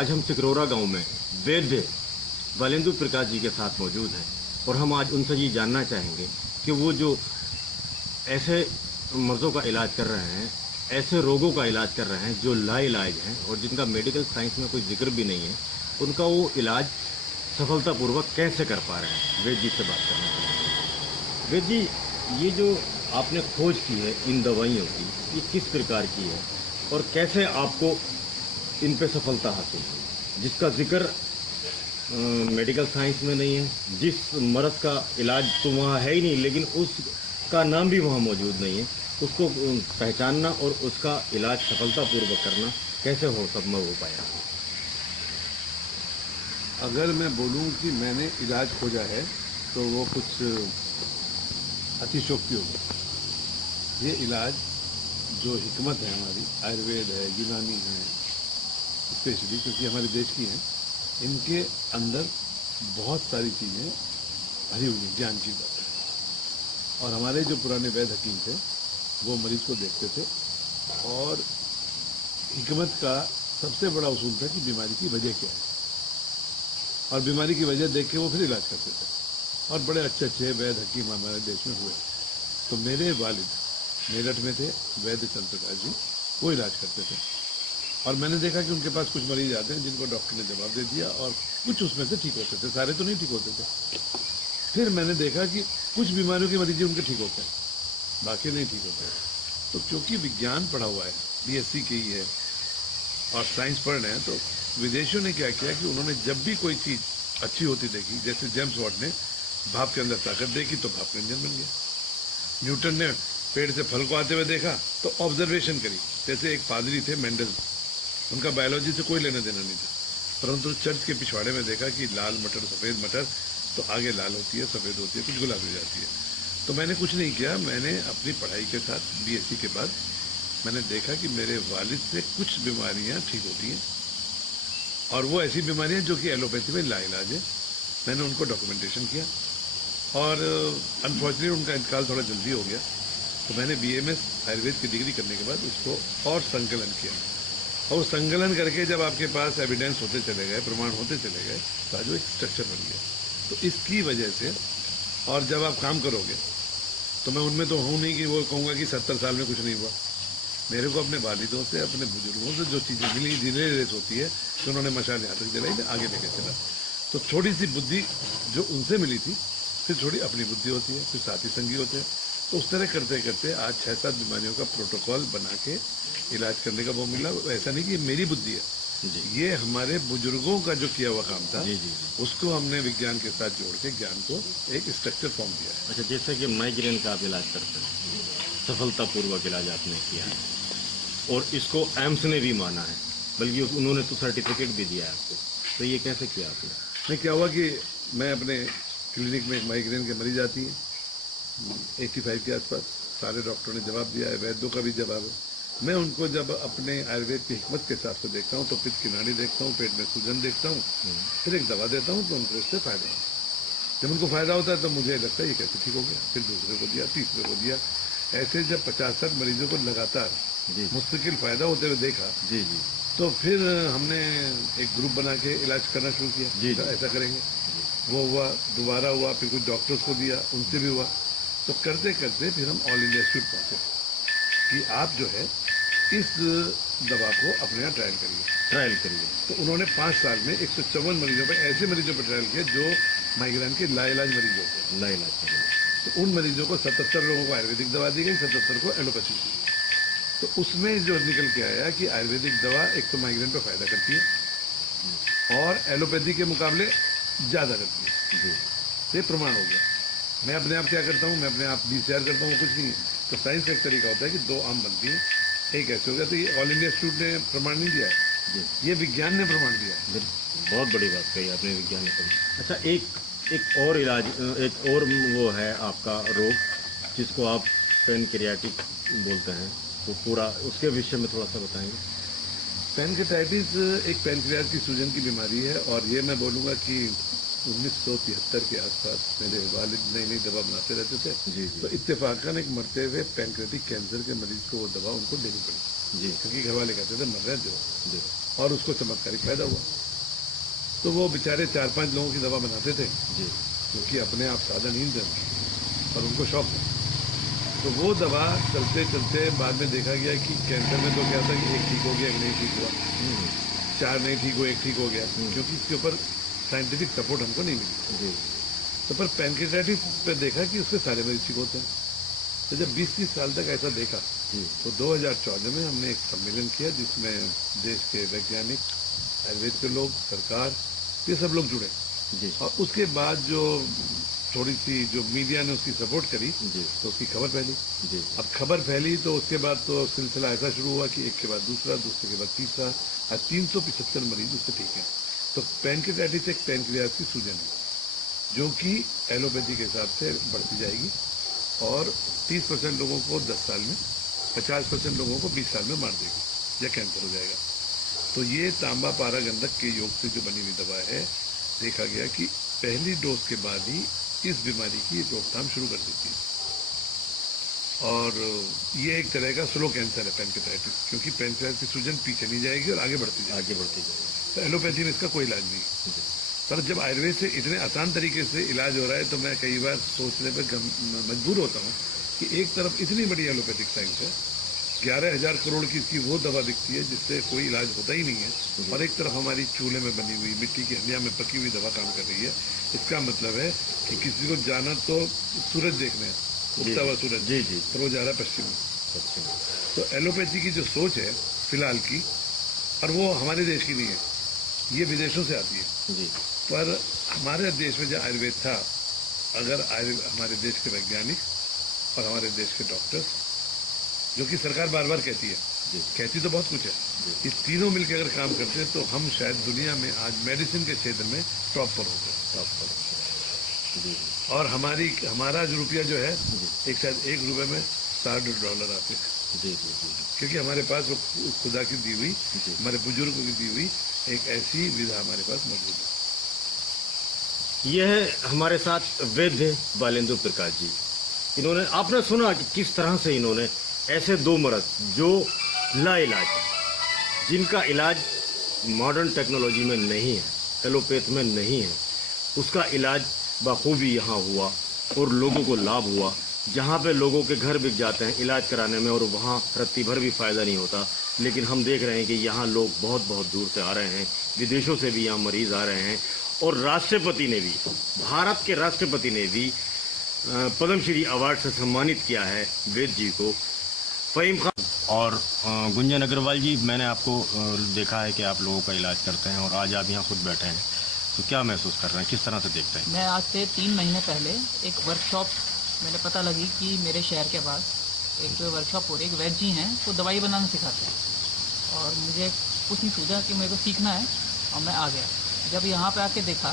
आज हम सिकरौरा गांव में वैद्य बालेंदु प्रकाश जी के साथ मौजूद हैं और हम आज उनसे ये जानना चाहेंगे कि वो जो ऐसे मर्ज़ों का इलाज कर रहे हैं, ऐसे रोगों का इलाज कर रहे हैं जो लाइलाज हैं और जिनका मेडिकल साइंस में कोई जिक्र भी नहीं है, उनका वो इलाज सफलतापूर्वक कैसे कर पा रहे हैं। वैद्य जी से बात करना चाहेंगे। वैद्य जी, ये जो आपने खोज की है इन दवाइयों की, ये किस प्रकार की है और कैसे आपको इन पे सफलता हासिल हुई, जिसका जिक्र मेडिकल साइंस में नहीं है, जिस मर्ज़ का इलाज तो वहाँ है ही नहीं, लेकिन उसका नाम भी वहाँ मौजूद नहीं है, उसको पहचानना और उसका इलाज सफलतापूर्वक करना कैसे संभव हो पाया। अगर मैं बोलूं कि मैंने इलाज खोजा है तो वो कुछ अतिशोक्ति होगी। ये इलाज जो हिकमत है हमारी, आयुर्वेद है, यूनानी है, स्पेशली क्योंकि हमारे देश की हैं, इनके अंदर बहुत सारी चीज़ें भरी हुई हैं, ज्ञान की बात। और हमारे जो पुराने वैद्य हकीम थे वो मरीज को देखते थे और हिकमत का सबसे बड़ा उसूल था कि बीमारी की वजह क्या है और बीमारी की वजह देख के वो फिर इलाज करते थे। और बड़े अच्छे अच्छे वैद्य हकीम हमारे देश में हुए। तो मेरे वालिद मेरठ में थे, वैद्य चंद्र प्रकाश जी, वो इलाज करते थे और मैंने देखा कि उनके पास कुछ मरीज आते हैं जिनको डॉक्टर ने जवाब दे दिया और कुछ उसमें से ठीक होते थे, सारे तो नहीं ठीक होते थे। फिर मैंने देखा कि कुछ बीमारियों के मरीज उनके ठीक होते हैं, बाकी नहीं ठीक होते। तो क्योंकि विज्ञान पढ़ा हुआ है, BSc की है और साइंस पढ़ रहे हैं, तो विदेशियों ने क्या किया कि उन्होंने जब भी कोई चीज़ अच्छी होती देखी, जैसे जेम्स वाट ने भाप के अंदर ताकत देखी तो भाप का इंजन बन गया। न्यूटन ने पेड़ से फल को आते हुए देखा तो ऑब्जर्वेशन करी। जैसे एक पादरी थे मेंडल, उनका बायोलॉजी से कोई लेना देना नहीं था, परंतु चर्च के पिछवाड़े में देखा कि लाल मटर, सफ़ेद मटर, तो आगे लाल होती है, सफ़ेद होती है, कुछ गुलाबी हो जाती है। तो मैंने कुछ नहीं किया, मैंने अपनी पढ़ाई के साथ BSc के बाद मैंने देखा कि मेरे वालिद से कुछ बीमारियां ठीक होती हैं और वो ऐसी बीमारियां जो कि एलोपैथी में लाइलाज है। मैंने उनको डॉक्यूमेंटेशन किया और अनफॉर्चुनेटली उनका इंतकाल थोड़ा जल्दी हो गया। तो मैंने BMS आयुर्वेद की डिग्री करने के बाद उसको और संकलन किया और संकलन करके जब आपके पास एविडेंस होते चले गए, प्रमाण होते चले गए, तो आज वो एक स्ट्रक्चर बन गया। तो इसकी वजह से और जब आप काम करोगे तो मैं उनमें तो हूँ नहीं कि वो कहूँगा कि 70 साल में कुछ नहीं हुआ। मेरे को अपने वालिदों से, अपने बुजुर्गों से जो चीज़ें मिली, धीरे रेस होती है कि उन्होंने मशाल यहाँ तक जलाई, मैं आगे लेके चला। तो थोड़ी सी बुद्धि जो उनसे मिली थी, फिर थोड़ी अपनी बुद्धि होती है, फिर साथी संगी होते हैं। तो उस तरह करते करते आज 6-7 बीमारियों का प्रोटोकॉल बना के इलाज करने का वो मिला। ऐसा नहीं कि मेरी बुद्धि है, ये हमारे बुजुर्गों का जो किया हुआ काम था, उसको हमने विज्ञान के साथ जोड़ के ज्ञान को एक स्ट्रक्चर फॉर्म दिया है। अच्छा, जैसे कि माइग्रेन का आप इलाज करते हैं, सफलतापूर्वक इलाज आपने किया है और इसको एम्स ने भी माना है, बल्कि उन्होंने तो सर्टिफिकेट भी दिया है आपको, तो ये कैसे किया आपने? नहीं, क्या हुआ कि मैं अपने क्लिनिक में एक माइग्रेन के मरीज आती है 85 के आसपास, सारे डॉक्टरों ने जवाब दिया है, वैद्यों का भी जवाब है। मैं उनको जब अपने आयुर्वेद की हिकमत के हिसाब से देखता हूँ तो पित्त की नाड़ी देखता हूँ, पेट में सूजन देखता हूँ, फिर एक दवा देता हूँ तो उनको इससे फ़ायदा होता है। जब उनको फ़ायदा होता है तो मुझे लगता है ये कैसे ठीक हो गया, फिर दूसरे को दिया, तीसरे को दिया। ऐसे जब 50-60 मरीजों को लगातार मुस्तकिल फ़ायदा होते हुए देखा, तो फिर हमने एक ग्रुप बना के इलाज करना शुरू किया। तो ऐसा करेंगे, वो हुआ, दोबारा हुआ, फिर कुछ डॉक्टर्स को दिया, उनसे भी हुआ। तो करते करते फिर हम ऑल इंडिया इंस्टीट्यूट पहुँचे कि आप जो है इस दवा को अपने यहाँ ट्रायल करिए। तो उन्होंने 5 साल में 154 मरीजों पर, ऐसे मरीजों पर ट्रायल किया जो माइग्रेन के लाइलाज मरीज होते हैं। तो उन मरीजों को 77 लोगों को आयुर्वेदिक दवा दी गई, 77 को एलोपैथी दी गई। तो उसमें जो निकल के आया कि आयुर्वेदिक दवा एक तो माइग्रेन पर फायदा करती है और एलोपैथी के मुकाबले ज़्यादा करती है। ये प्रमाण हो गया। मैं अपने आप क्या करता हूँ, मैं अपने आप BCR करता हूँ, कुछ नहीं। तो साइंस का एक तरीका होता है कि 2 आम बनती हैं, एक ऐसे हो गया। तो ये ऑल इंडिया इंस्टीट्यूट ने प्रमाण नहीं दिया है, ये विज्ञान ने प्रमाण दिया है। बहुत बड़ी बात कही आपने, विज्ञान ने प्रमाण। अच्छा, एक और इलाज, एक और वो है आपका रोग जिसको आप पैनक्रियाटिक बोलते हैं, तो पूरा उसके विषय में थोड़ा सा बताएंगे। पैनक्रियाटाइटिस एक पैनक्रियाज की सूजन की बीमारी है और ये मैं बोलूँगा कि 1973 के आसपास मेरे वालिद नई नई दवा बनाते रहते थे। तो इत्तेफाकन एक मरते हुए पैनक्रियाटिक कैंसर के मरीज को वो दवा उनको देनी पड़ी, क्योंकि घर वाले कहते थे मर रहे हैं जो। और उसको चमत्कारिक फायदा हुआ। तो वो बेचारे 4-5 लोगों की दवा बनाते थे जी क्योंकि अपने आप साधनहीन थे और उनको शौक था। तो वो दवा चलते चलते बाद में देखा गया कि कैंसर में तो क्या था कि एक ठीक हो गया, एक नहीं ठीक हुआ, 4 नहीं ठीक हुआ, एक ठीक हो गया, क्योंकि इसके ऊपर साइंटिफिक सपोर्ट हमको नहीं मिली। जी तो पर पैनक्रियाटाइटिस पे देखा कि उसके सारे मरीज ठीक होते हैं। तो जब 20-30 साल तक ऐसा देखा तो 2014 में हमने एक सम्मेलन किया जिसमें देश के वैज्ञानिक, आयुर्वेद के लोग, सरकार, ये सब लोग जुड़े। जी और उसके बाद जो थोड़ी सी जो मीडिया ने उसकी सपोर्ट करी जी तो उसकी खबर फैली। जी अब खबर फैली तो उसके बाद तो सिलसिला ऐसा शुरू हुआ कि एक के बाद दूसरा, दूसरे के बाद तीसरा, आज 375 मरीज उससे ठीक है। तो पैनक्रियाटाइटिस एक पैनक्रियाज की सूजन है जो कि एलोपैथी के हिसाब से बढ़ती जाएगी और 30% लोगों को 10 साल में, 50% लोगों को 20 साल में मार देगी या कैंसर हो जाएगा। तो ये तांबा पारा गंधक के योग से जो बनी हुई दवा है, देखा गया कि पहली डोज के बाद ही इस बीमारी की रोकथाम शुरू कर देती है। और ये एक तरह का स्लो कैंसर है पैनक्रियाटाइटिस, क्योंकि पैनक्रियाज की सूजन पीछे नहीं जाएगी और आगे बढ़ती जाएगी। तो एलोपैथी में इसका कोई इलाज नहीं है। पर जब आयुर्वेद से इतने आसान तरीके से इलाज हो रहा है तो मैं कई बार सोचने पर मजबूर होता हूँ कि एक तरफ इतनी बड़ी एलोपैथिक साइंस है, 11,000 करोड़ की इसकी वो दवा बिकती है जिससे कोई इलाज होता ही नहीं है, और एक तरफ हमारी चूल्हे में बनी हुई मिट्टी की हंडिया में पकी हुई दवा काम कर रही है। इसका मतलब है कि किसी को जाना तो सूरज देखने है, उगता हुआ सूरज, जी जी, पर वो जा रहा है पश्चिम में। तो एलोपैथी की जो सोच है फिलहाल की, और वो हमारे देश की नहीं है, ये विदेशों से आती है जी। पर हमारे देश में जो आयुर्वेद था, अगर हमारे देश के वैज्ञानिक और हमारे देश के डॉक्टर्स, जो कि सरकार बार बार कहती है, कहती तो बहुत कुछ है, ये तीनों मिलकर अगर काम करते हैं तो हम शायद दुनिया में आज मेडिसिन के क्षेत्र में टॉप पर होते हैं। और हमारा जो रुपया जो है, एक शायद $1 में $60 आते हैं, जी जी जी, क्योंकि हमारे पास वो खुदा की दी हुई, हमारे बुजुर्गों की दी हुई एक ऐसी विधा हमारे पास मौजूद है। यह हमारे साथ वैद्य बालेंदु प्रकाश जी, इन्होंने, आपने सुना कि किस तरह से इन्होंने ऐसे 2 मर्ज जो लाइलाज है, जिनका इलाज मॉडर्न टेक्नोलॉजी में नहीं है, एलोपैथ में नहीं है, उसका इलाज बखूबी यहाँ हुआ और लोगों को लाभ हुआ। जहाँ पे लोगों के घर बिक जाते हैं इलाज कराने में और वहाँ रत्ती भर भी फ़ायदा नहीं होता, लेकिन हम देख रहे हैं कि यहाँ लोग बहुत बहुत दूर से आ रहे हैं, विदेशों से भी यहाँ मरीज़ आ रहे हैं। और राष्ट्रपति ने भी, भारत के राष्ट्रपति ने भी पद्मश्री अवार्ड से सम्मानित किया है वैद्य जी को, फ़हीम खान और गुंजन अग्रवाल जी। मैंने आपको देखा है कि आप लोगों का इलाज करते हैं और आज आप यहाँ खुद बैठे हैं, तो क्या महसूस कर रहे हैं, किस तरह से देखते हैं? मैं आज से 3 महीने पहले एक वर्कशॉप, मैंने पता लगी कि मेरे शहर के पास एक वर्कशॉप हो रही है, एक वैद्य जी हैं, वो दवाई बनाना सिखाते हैं, और मुझे कुछ नहीं सूझा कि मेरे को सीखना है, और मैं आ गया। जब यहाँ पे आके देखा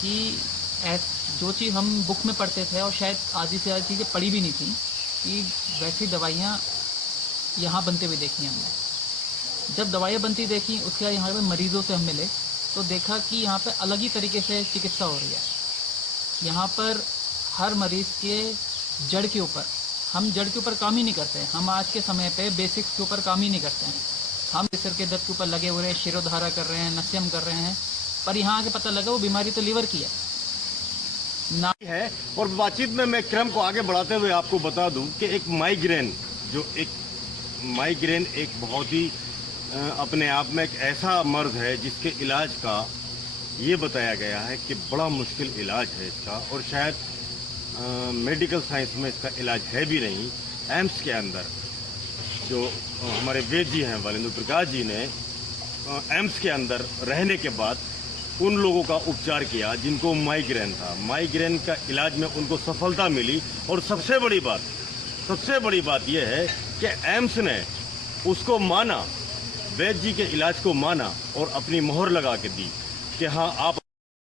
कि जो चीज़ हम बुक में पढ़ते थे और शायद आधी से ज़्यादा चीज़ें पढ़ी भी नहीं थी, कि वैसी दवाइयाँ यहाँ बनते हुए देखी हमने। जब दवाइयाँ बनती देखी, उसके बाद यहाँ पे मरीज़ों से हम मिले तो देखा कि यहाँ पे अलग ही तरीके से चिकित्सा हो रही है। यहाँ पर हर मरीज़ के जड़ के ऊपर, हम जड़ के ऊपर काम ही नहीं करते हैं, हम आज के समय पे बेसिक्स के ऊपर काम ही नहीं करते हैं। हम सिर के दर्द के ऊपर लगे हुए हैं, शिरोधारा कर रहे हैं, नस्यम कर रहे हैं, पर यहाँ आके पता लगा वो बीमारी तो लीवर की है। और बातचीत में मैं क्रम को आगे बढ़ाते हुए आपको बता दूं कि एक माइग्रेन एक बहुत ही अपने आप में एक ऐसा मर्ज है जिसके इलाज का ये बताया गया है कि बड़ा मुश्किल इलाज है इसका, और शायद मेडिकल साइंस में इसका इलाज है भी नहीं। एम्स के अंदर जो हमारे वैद्य जी हैं बालेंदु प्रकाश जी ने एम्स के अंदर रहने के बाद उन लोगों का उपचार किया जिनको माइग्रेन था। माइग्रेन का इलाज में उनको सफलता मिली, और सबसे बड़ी बात यह है कि एम्स ने उसको माना, वैद्य जी के इलाज को माना और अपनी मोहर लगा के दी कि हाँ, आप